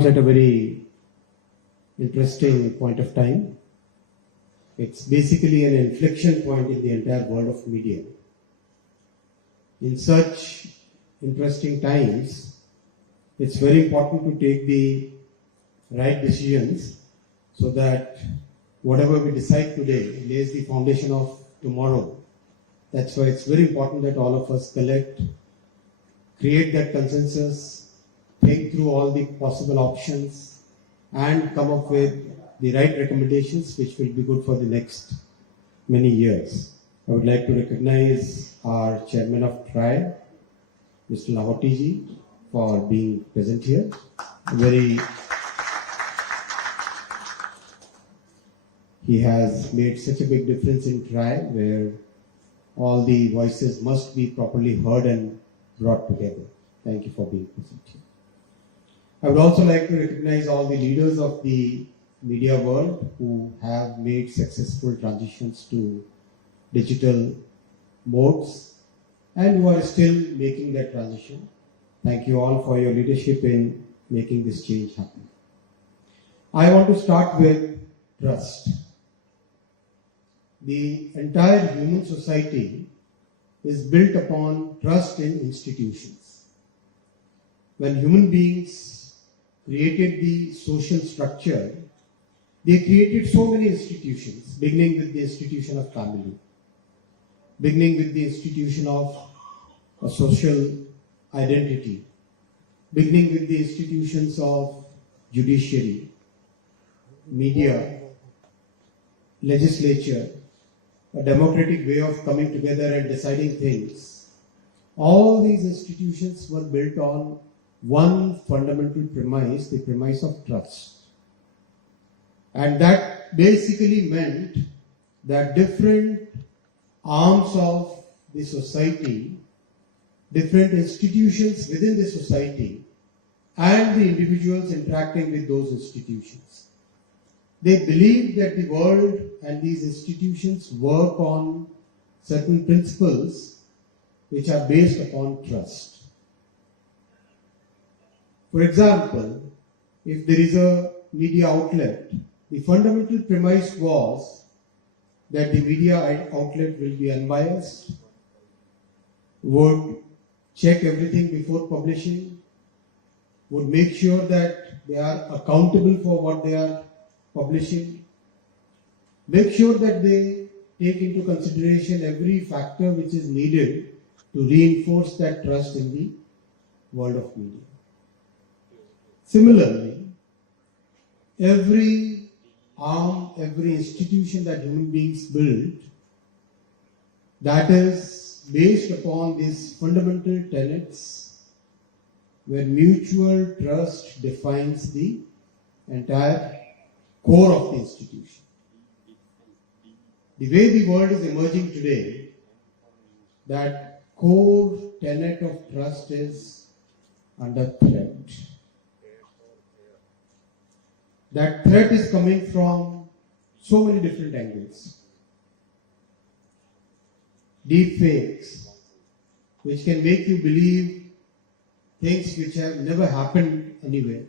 At a very interesting point of time. It's basically an inflection point in the entire world of media. In such interesting times, it's very important to take the right decisions so that whatever we decide today lays the foundation of tomorrow. That's why it's very important that all of us collect, create that consensus, think through all the possible options and come up with the right recommendations which will be good for the next many years. I would like to recognize our chairman of TRI, Mr. Lahoti ji, for being present here. He has made such a big difference in TRI where all the voices must be properly heard and brought together. Thank you for being present here. I would also like to recognize all the leaders of the media world who have made successful transitions to digital modes and who are still making that transition. Thank you all for your leadership in making this change happen. I want to start with trust. The entire human society is built upon trust in institutions. When human beings created the social structure, they created so many institutions, beginning with the institution of family, beginning with the institution of a social identity, beginning with the institutions of judiciary, media, legislature, a democratic way of coming together and deciding things. All these institutions were built on one fundamental premise, the premise of trust. And that basically meant that different arms of the society, different institutions within the society, and the individuals interacting with those institutions, they believed that the world and these institutions work on certain principles which are based upon trust. For example, if there is a media outlet, the fundamental premise was that the media outlet will be unbiased, would check everything before publishing, would make sure that they are accountable for what they are publishing, make sure that they take into consideration every factor which is needed to reinforce that trust in the world of media. Similarly, every arm, every institution that human beings build, that is based upon these fundamental tenets where mutual trust defines the entire core of the institution. The way the world is emerging today, that core tenet of trust is under threat. That threat is coming from so many different angles. Deep fakes, which can make you believe things which have never happened anywhere.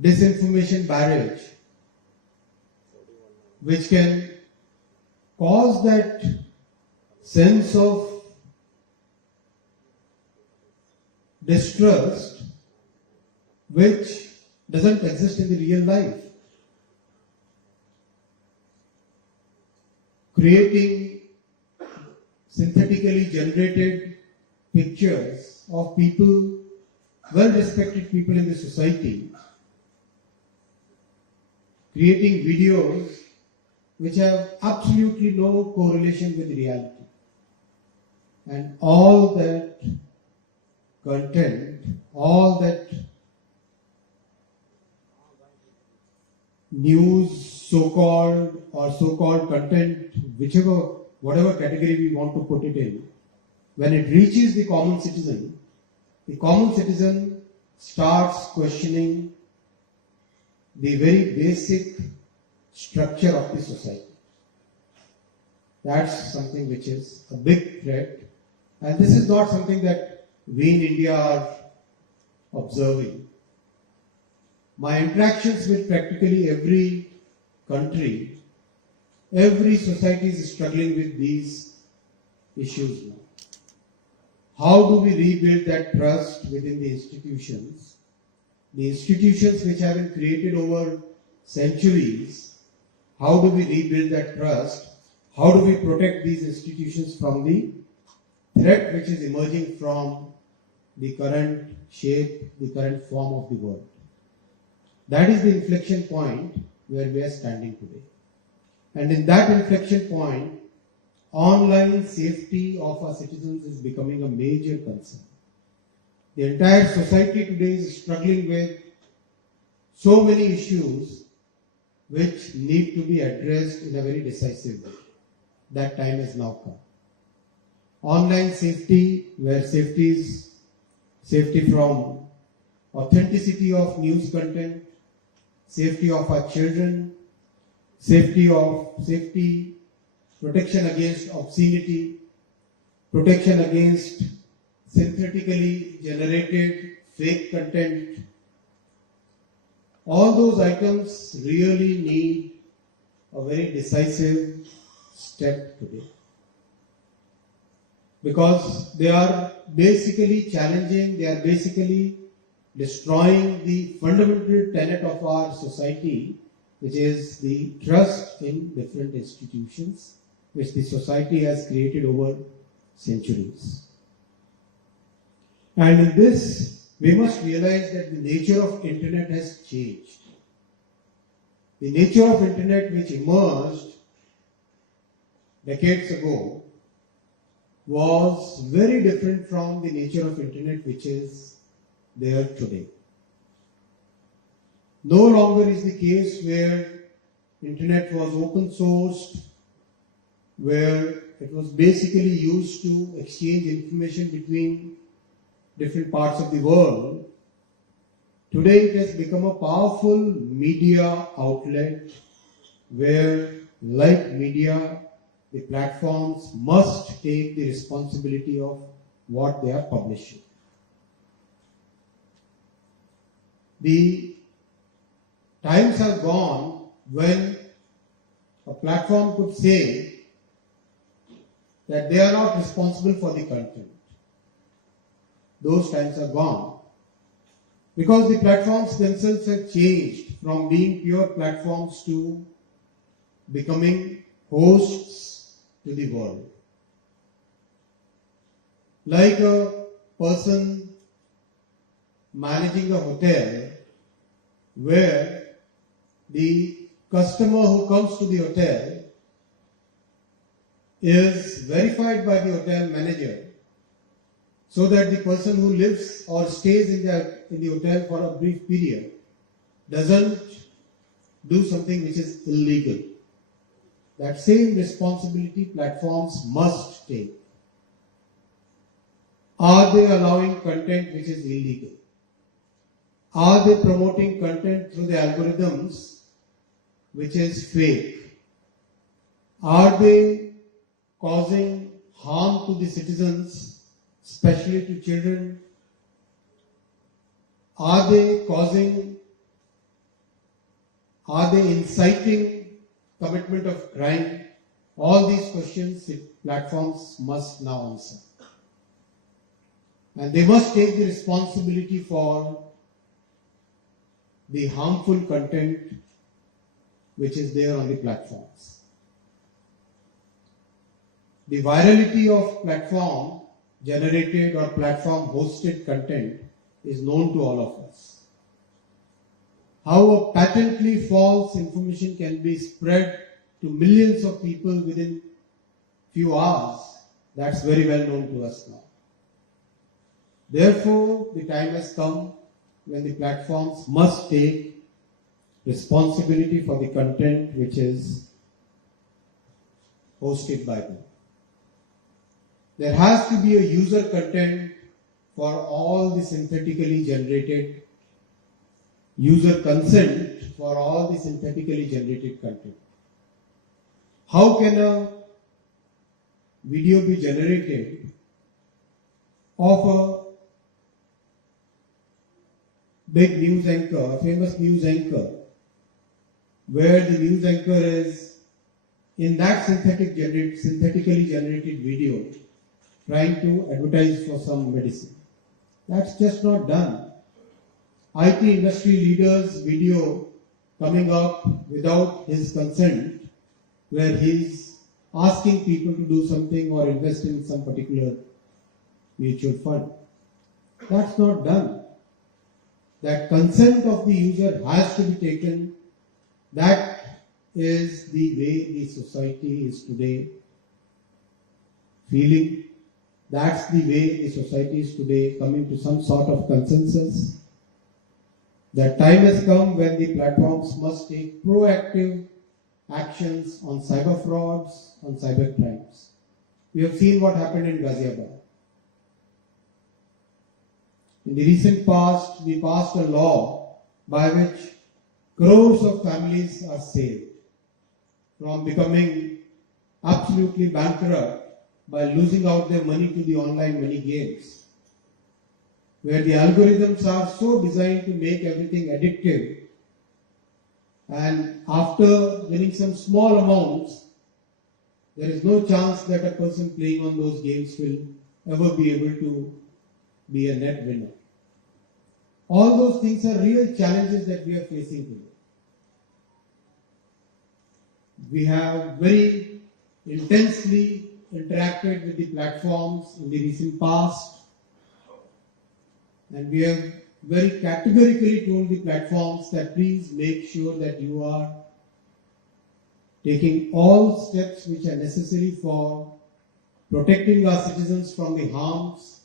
Disinformation barrage, which can cause that sense of distrust which doesn't exist in the real life. Creating synthetically generated pictures of people, well-respected people in the society, creating videos which have absolutely no correlation with reality. And all that content, all that news, so-called content, whatever category we want to put it in, when it reaches the common citizen starts questioning the very basic structure of the society. That's something which is a big threat. And this is not something that we in India are observing, my interactions with practically every country, every society is struggling with these issues now. How do we rebuild that trust within the institutions which have been created over centuries? How do we rebuild that trust? How do we protect these institutions from the threat which is emerging from the current shape, the current form of the world? That is the inflection point where we are standing today. And in that inflection point, online safety of our citizens is becoming a major concern. The entire society today is struggling with so many issues which need to be addressed in a very decisive way. That time has now come. Online safety, where safety is safety from authenticity of news content, safety of our children, safety, protection against obscenity, protection against synthetically generated fake content. All those items really need a very decisive step today, because they are basically challenging, they are basically destroying the fundamental tenet of our society, which is the trust in different institutions which the society has created over centuries. And in this, we must realize that the nature of internet has changed. The nature of internet which emerged decades ago was very different from the nature of internet which is there today. No longer is the case where internet was open sourced, where it was basically used to exchange information between different parts of the world. Today it has become a powerful media outlet where, like media, the platforms must take the responsibility of what they are publishing. The times have gone when a platform could say that they are not responsible for the content. Those times are gone, because the platforms themselves have changed from being pure platforms to becoming hosts to the world. Like a person managing a hotel where the customer who comes to the hotel is verified by the hotel manager, so that the person who lives or stays in the hotel for a brief period doesn't do something which is illegal. That same responsibility platforms must take. Are they allowing content which is illegal? Are they promoting content through the algorithms which is fake? Are they causing harm to the citizens, especially to children? Are they inciting commitment of crime? All these questions platforms must now answer. And they must take the responsibility for the harmful content which is there on the platforms. The virality of platform generated or platform hosted content is known to all of us. How a patently false information can be spread to millions of people within few hours, that's very well known to us now. Therefore, the time has come when the platforms must take responsibility for the content which is hosted by them. There has to be a user content for all the synthetically generated, user consent for all the synthetically generated content. How can a video be generated of a big news anchor, famous news anchor, where the news anchor is in that synthetically generated video trying to advertise for some medicine. That's just not done. IT industry leaders' video coming up without his consent, where he's asking people to do something or invest in some particular mutual fund. That's not done. That consent of the user has to be taken. That is the way the society is today feeling. That's the way the society is today coming to some sort of consensus. The time has come when the platforms must take proactive actions on cyber frauds, on cyber crimes. We have seen what happened in Ghaziabad. In the recent past, we passed a law by which crores of families are saved from becoming absolutely bankrupt by losing out their money to the online money games, where the algorithms are so designed to make everything addictive, and after winning some small amounts, there is no chance that a person playing on those games will ever be able to be a net winner. All those things are real challenges that we are facing today. We have very intensely interacted with the platforms in the recent past, and we have very categorically told the platforms that please make sure that you are taking all steps which are necessary for protecting our citizens from the harms,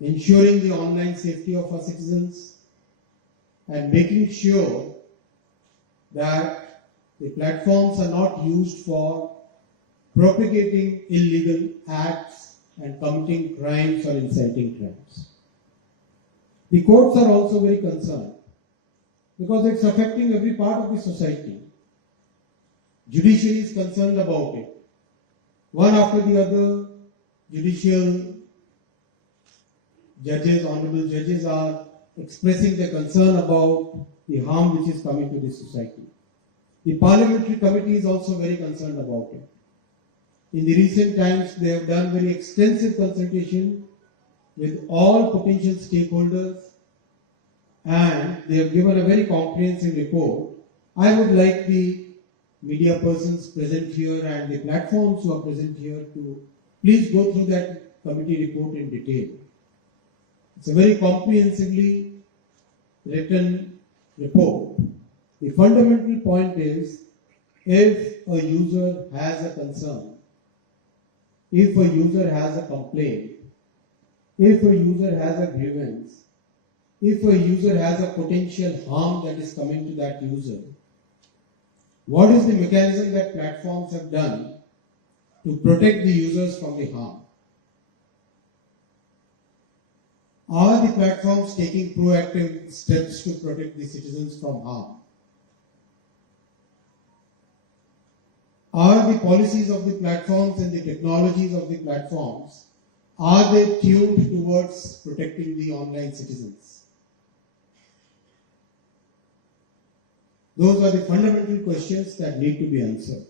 ensuring the online safety of our citizens, and making sure that the platforms are not used for propagating illegal acts and committing crimes or inciting crimes. The courts are also very concerned because it's affecting every part of the society. Judiciary is concerned about it. One after the other, judicial judges, honorable judges are expressing their concern about the harm which is coming to the society. The parliamentary committee is also very concerned about it. In the recent times, they have done very extensive consultation with all potential stakeholders, and they have given a very comprehensive report. I would like the media persons present here and the platforms who are present here to please go through that committee report in detail. It's a very comprehensively written report. The fundamental point is, if a user has a concern, if a user has a complaint, if a user has a grievance, if a user has a potential harm that is coming to that user, what is the mechanism that platforms have done to protect the users from the harm? Are the platforms taking proactive steps to protect the citizens from harm? Are the policies of the platforms and the technologies of the platforms, are they tuned towards protecting the online citizens? Those are the fundamental questions that need to be answered.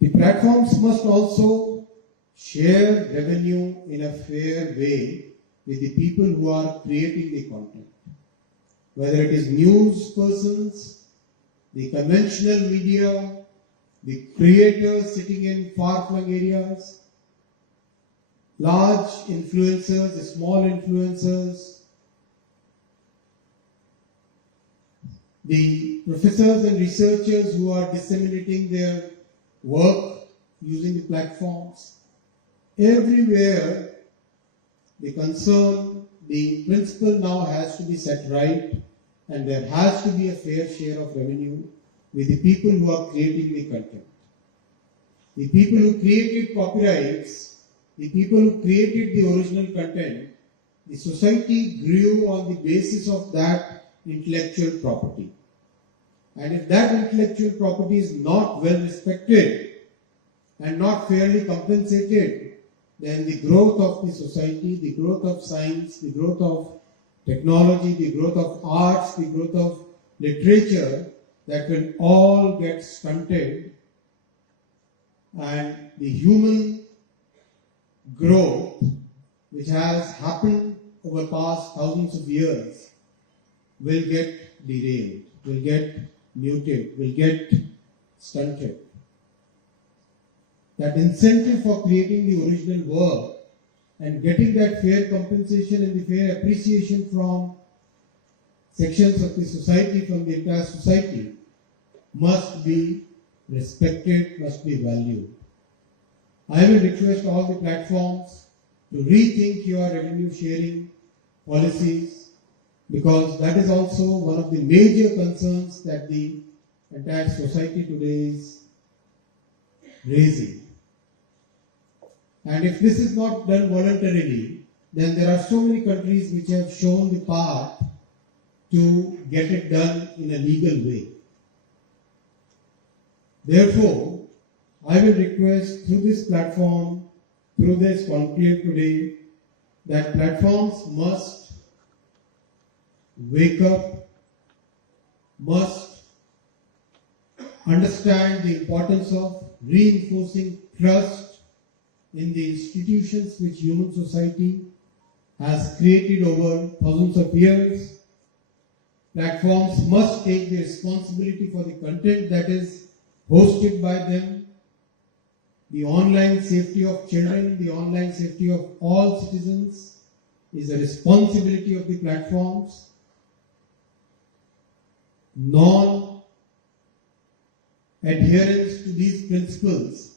The platforms must also share revenue in a fair way with the people who are creating the content. Whether it is news persons, the conventional media, the creators sitting in far-flung areas, large influencers, the small influencers, the professors and researchers who are disseminating their work using the platforms. Everywhere, the concern, the principle now has to be set right, and there has to be a fair share of revenue with the people who are creating the content. The people who created copyrights, the people who created the original content, the society grew on the basis of that intellectual property. And if that intellectual property is not well respected and not fairly compensated, then the growth of the society, the growth of science, the growth of technology, the growth of arts, the growth of literature, that will all get stunted, and the human growth, which has happened over past thousands of years, will get derailed, will get muted, will get stunted. That incentive for creating the original work and getting that fair compensation and the fair appreciation from sections of the society, from the entire society, must be respected, must be valued. I will request all the platforms to rethink your revenue sharing policies, because that is also one of the major concerns that the entire society today is raising. And if this is not done voluntarily, then there are so many countries which have shown the path to get it done in a legal way. Therefore, I will request through this platform, through this conclave today, that platforms must wake up, must understand the importance of reinforcing trust in the institutions which human society has created over thousands of years. Platforms must take the responsibility for the content that is hosted by them. The online safety of children, the online safety of all citizens is a responsibility of the platforms. Non-adherence to these principles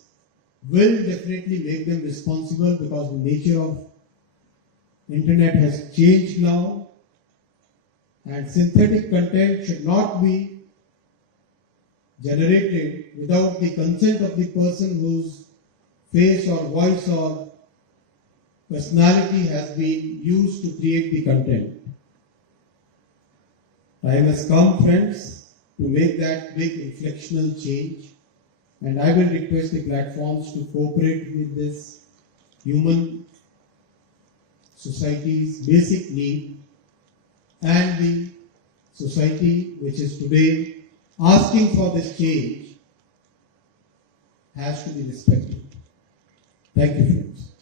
will definitely make them responsible, because the nature of internet has changed now, and synthetic content should not be generated without the consent of the person whose face or voice or personality has been used to create the content. Time has come, friends, to make that big inflectional change, and I will request the platforms to cooperate with this human society's basic need, and the society which is today asking for this change has to be respected. Thank you, friends.